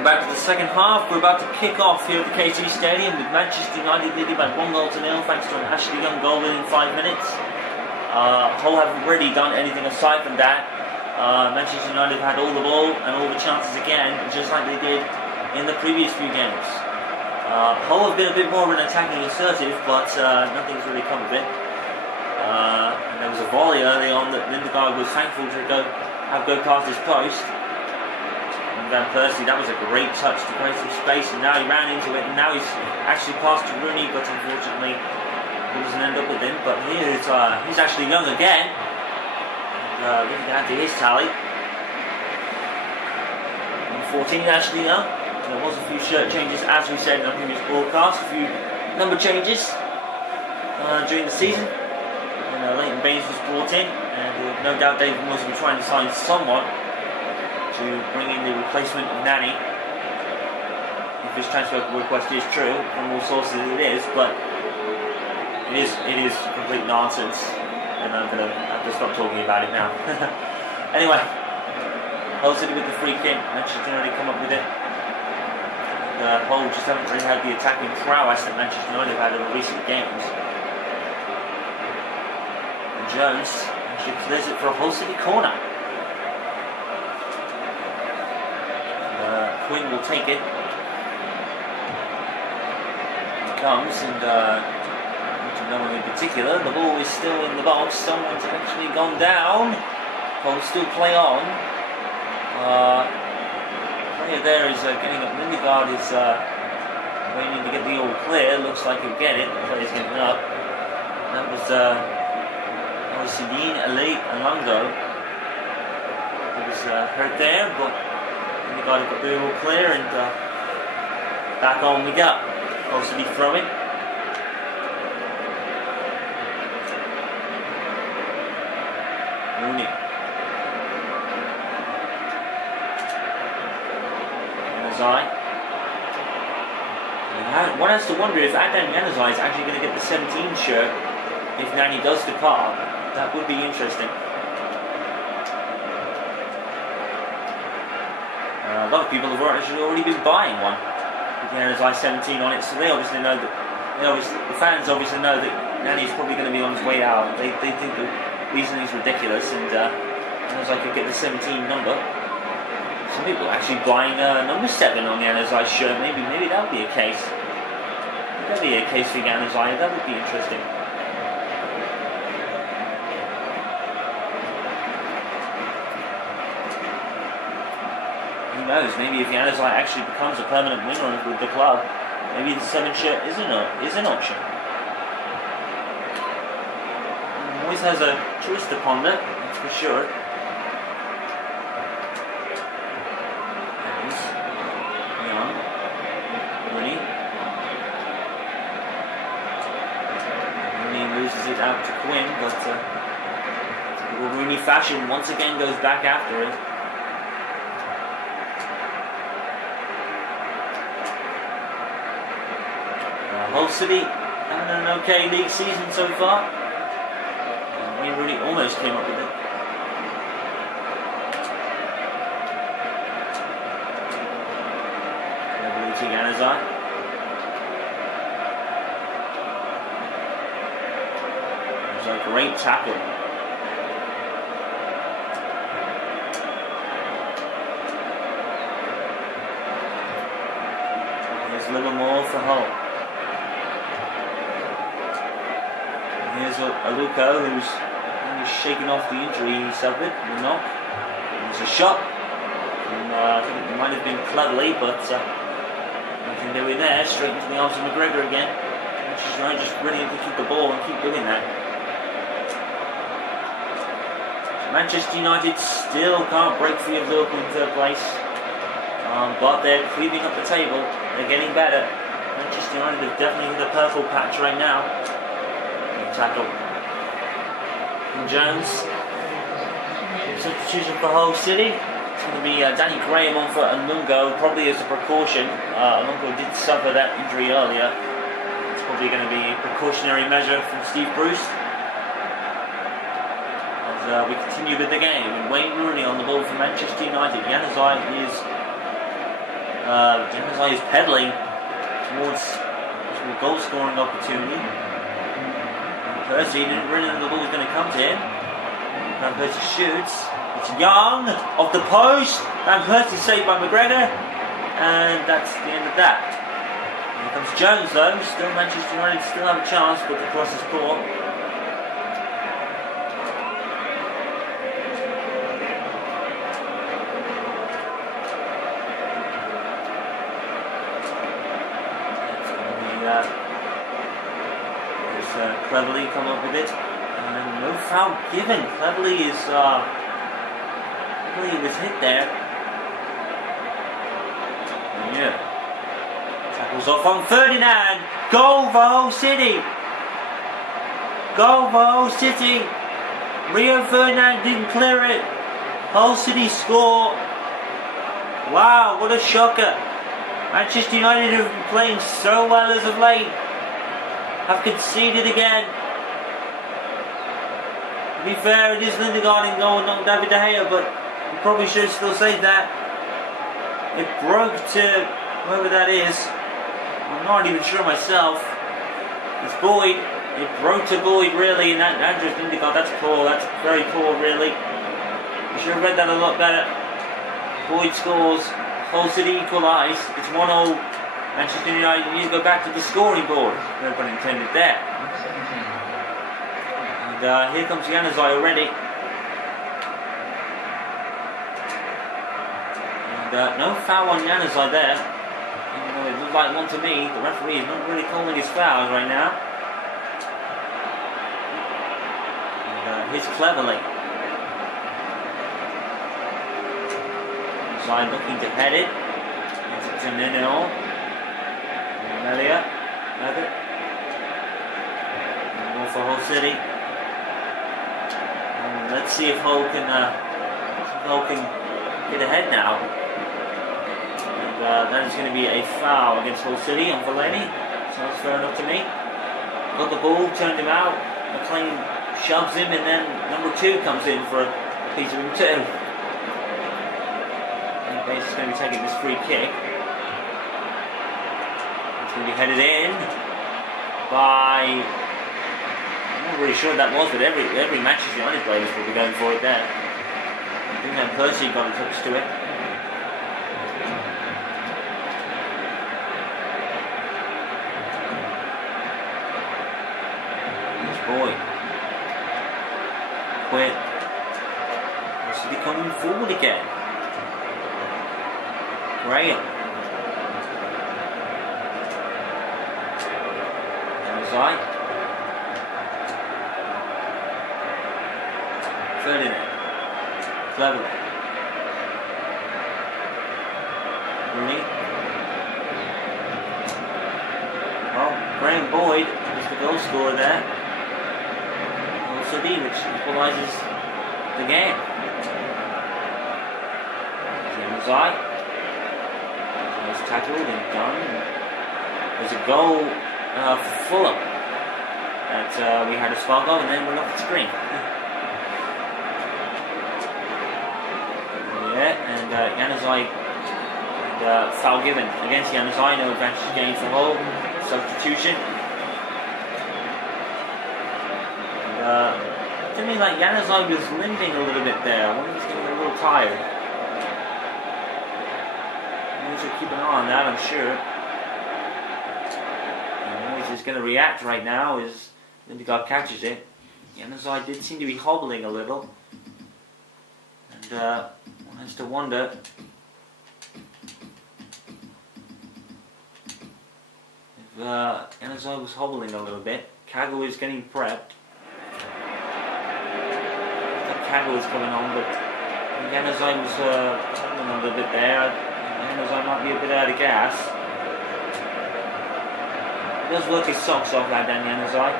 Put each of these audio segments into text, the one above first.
Welcome back to the second half. We're about to kick off here at the K2 Stadium with Manchester United leading by 1-0 thanks to an Ashley Young goal within 5 minutes. Hull haven't really done anything aside from that. Manchester United have had all the ball and all the chances again, just like they did in the previous few games. Hull have been a bit more of an attacking assertive, but nothing's really come of it. And there was a volley early on that Lindegaard was thankful to go past his post. Van Persie, that was a great touch to create some space, and now he ran into it, and now he's actually passed to Rooney, but unfortunately it doesn't end up with him. But here's Ashley Young again, looking to add to his tally. 14 Ashley Young. There was a few shirt changes, as we said in our previous broadcast, a few number changes during the season. And Leighton Baines was brought in, and no doubt David Moyes will be trying to sign someone to bring in the replacement of Nani. If this transfer request is true, from all sources it is, but it is complete nonsense, and I'm going to have to stop talking about it now. Anyway, Hull City with the free kick. Manchester United come up with it. Hull just haven't really had the attacking prowess that Manchester United have had in recent games. And Jones actually clears it for a Hull City corner. Quinn will take it. He comes, and no one in particular. The ball is still in the box. Someone's actually gone down. Hull still play on. Player there is getting up. Lindegaard is waiting to get the all clear. Looks like he'll get it. The player's getting up. That was Sidine Alongo. He was hurt there, but Lindegaard got the all clear, and back on we go. Hull City throwing. Rooney. Januzaj. One has to wonder if Adnan Januzaj is actually going to get the 17 shirt if Nani does depart. That would be interesting. A lot of people have actually already been buying one with Januzaj 17 on it, so they obviously know that. The fans obviously know that Nani's probably going to be on his way out. They think the reasoning is ridiculous, and Januzaj could get the 17 number. Some people are actually buying number 7 on Januzaj's shirt. Maybe that would be a case. That would be a case for Januzaj. That would be interesting. Who knows? Maybe if Januzaj actually becomes a permanent winner with the club, maybe the 7 shirt is an option. Moyes has a choice to ponder, that's for sure. Young, Rooney. Rooney loses it out to Quinn, but Rooney fashion once again goes back after it. Hull City having an okay league season so far. Wayne Rooney almost came up with it. Level to Januzaj. It was a great tackle. There's a little more for Hull. Here's Aluko, who's shaking off the injury he suffered, the knock. There's a shot. And, I think it might have been cleverly, but nothing doing there. Straight into the arms of McGregor again. Which is right, just brilliant to keep the ball and keep doing that. Manchester United still can't break free of Liverpool in 3rd place. But they're cleaning up the table. They're getting better. Manchester United have definitely hit a purple patch right now. Tackle. And Jones. Substitution for Hull City. It's going to be Danny Graham on for Alongo, probably as a precaution. Alongo did suffer that injury earlier. It's probably going to be a precautionary measure from Steve Bruce. As we continue with the game. And Wayne Rooney on the ball for Manchester United. Januzaj is Januzaj is pedaling towards a goal scoring opportunity. Percy didn't really know the ball was going to come to him. Van Persie shoots. It's Young off the post. Van Persie saved by McGregor, and that's the end of that. Here comes Jones though. Still Manchester United still have a chance, but the cross is poor. Cleverly come up with it, and no foul given. Cleverly was hit there. Yeah. Tackles off on Ferdinand. Goal for Hull City. Goal for Hull City. Rio Ferdinand didn't clear it. Hull City score. Wow, what a shocker. Manchester United have been playing so well as of late. Have conceded again. To be fair, it is Lindegaard in goal, not David De Gea, but you probably should still say that. It broke to whoever that is. I'm not even sure myself. It's Boyd. It broke to Boyd, really, and that Andrews Lindegaard, that's poor. That's very poor, really. You should have read that a lot better. Boyd scores. Hull City equalised. It's 1-0. Manchester United need to go back to the scoring board. No pun intended there. And here comes Januzaj already. And no foul on Januzaj there. Even though it looked like one to me, the referee is not really calling his fouls right now. And here's Cleverly. Januzaj looking to head it. It's a 2-0. Melia, another. One for Hull City. Let's see if Hull can get ahead now. And that is going to be a foul against Hull City on Fellaini. Sounds fair enough to me. Got the ball, turned him out. McLean shoves him, and then number 2 comes in for a piece of him too. And Bates is going to be taking this free kick. It's going to be headed in by, I'm not really sure what that was, but every Manchester United players will be going for it there. I think that Percy got a touch to it. This boy. Quit. This will be coming forward again. Graham. Right. Ferdinand. Cleverly. Rooney. Well, Graham Boyd is the goal scorer there. Also B, which equalises the game. Januzaj. He's tackled and done. There's a goal for Fulham that we had a spark of, and then went off the screen. Yeah, and Januzaj, foul given against Januzaj, no advantage gained for Hull. Substitution. And, to me, like Januzaj was limping a little bit there. I wonder if he's getting a little tired. We should keep an eye on that, I'm sure. Is going to react right now as Lindegaard catches it. Januzaj did seem to be hobbling a little, and one has to wonder if Januzaj was hobbling a little bit. Cago is getting prepped. I thought Cago was coming on, but Januzaj was hobbling a little bit there. Januzaj might be a bit out of gas. Does work his socks off, like Dan Januzaj.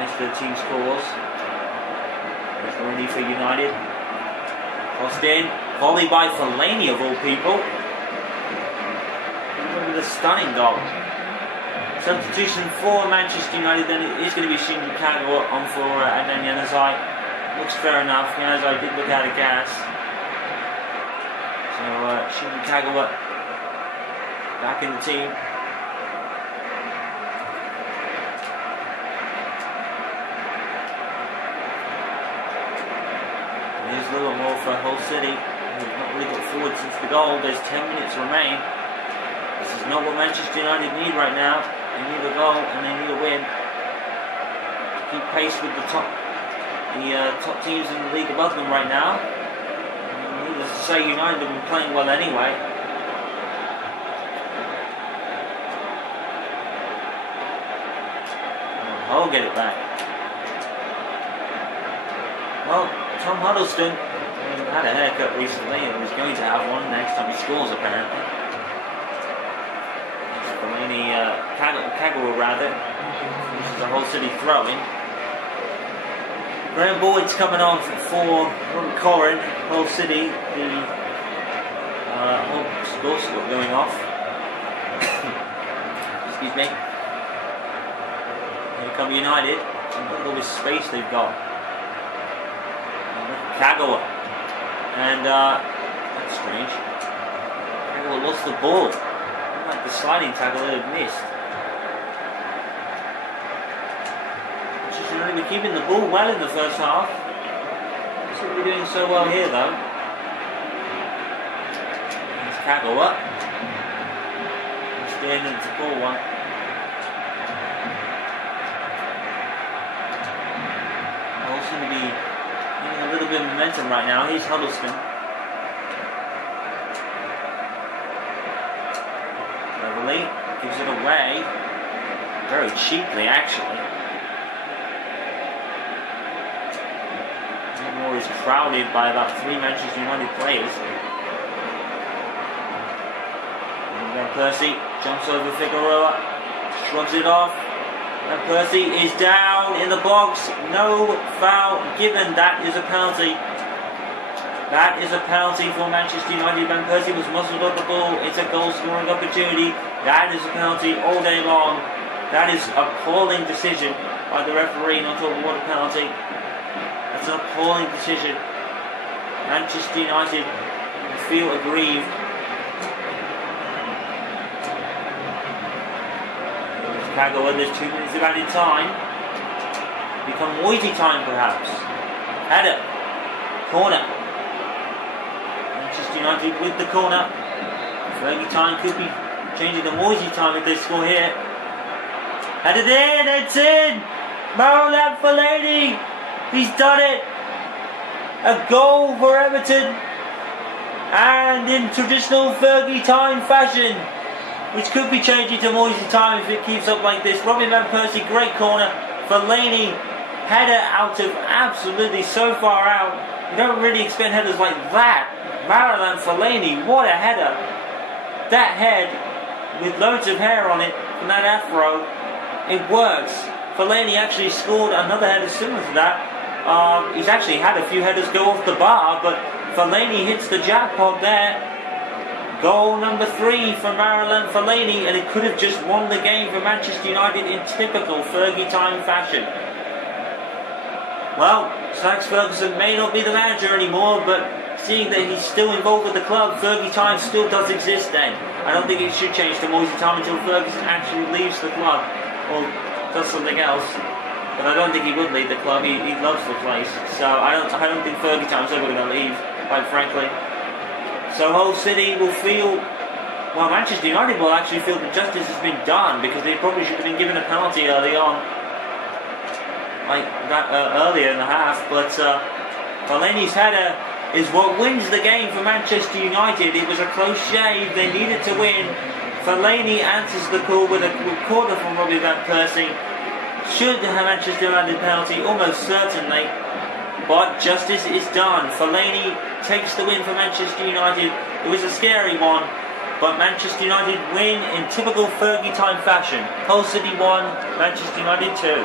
Nice for the team scores. There's Rooney for United. Crossed in. Volley by Fellaini of all people. With a stunning goal. Substitution for Manchester United, then it is going to be Shinji Kagawa on for Dan Januzaj. Looks fair enough. Januzaj did look out of gas. So Kagawa back in the team. Here's a little more for Hull City, who've not really got forward since the goal. There's 10 minutes remain. This is not what Manchester United need right now. They need a goal and they need a win to keep pace with the top teams in the league above them right now. Needless to say, United have been playing well anyway. I'll get it back. Well, Tom Huddleston had a haircut recently and was going to have one next time he scores, apparently. Fellaini, Kagawa rather. This is a Hull City throw-in. Graham Boyd's coming on for Corrin, Hull City. The whole score squad going off. Excuse me. Here come United. And look at all this space they've got. Kagawa. And that's strange. Kagawa lost the ball. Like the sliding tackle they had missed. Manchester United were keeping the ball well in the first half. Seem to be doing so well here though. There's Kagawa. Staying into ball one. All seem to be getting a little bit of momentum right now. Here's Huddleston. Gives it away very cheaply, actually. Moore is crowded by about 3 Manchester United players. And Van Persie jumps over Figueroa, shrugs it off. Van Persie is down in the box. No foul given. That is a penalty. That is a penalty for Manchester United. Van Persie was muscled up the ball. It's a goal scoring opportunity. That is a penalty all day long. That is an appalling decision by the referee, not talking about a penalty. That's an appalling decision. Manchester United feel aggrieved. Kagawa, there's 2 minutes of added time. Become Moyes time perhaps. Header. Corner. Manchester United with the corner. Fergie time could be changing the Moyes time if they score here. Headed in, it's in! Marouane Fellaini! He's done it! A goal for Everton! And in traditional Fergie time fashion, which could be changing to Moyes time if it keeps up like this. Robin Van Persie, great corner. Fellaini, header out of absolutely so far out. You don't really expect headers like that. Marouane Fellaini, what a header! That head, with loads of hair on it from that afro, it works. Fellaini actually scored another header similar to that. He's actually had a few headers go off the bar, but Fellaini hits the jackpot there. Goal number 3 for Marouane Fellaini, and it could have just won the game for Manchester United in typical Fergie time fashion. Well, Alex Ferguson may not be the manager anymore, but seeing that he's still involved with the club, Fergie time still does exist then. I don't think it should change to Moyes time until Ferguson actually leaves the club or does something else. But I don't think he would leave the club. He loves the place. So I don't think Fergie time's ever going to leave, quite frankly. So Hull City will feel, well, Manchester United will actually feel that justice has been done, because they probably should have been given a penalty early on, like that earlier in the half. But Fellaini's header is what wins the game for Manchester United. It was a close shave. They needed to win. Fellaini answers the call with a corner from Robbie Van Persie. Should have Manchester United penalty, almost certainly. But justice is done. Fellaini takes the win for Manchester United. It was a scary one, but Manchester United win in typical Fergie time fashion. Hull City 1, Manchester United 2.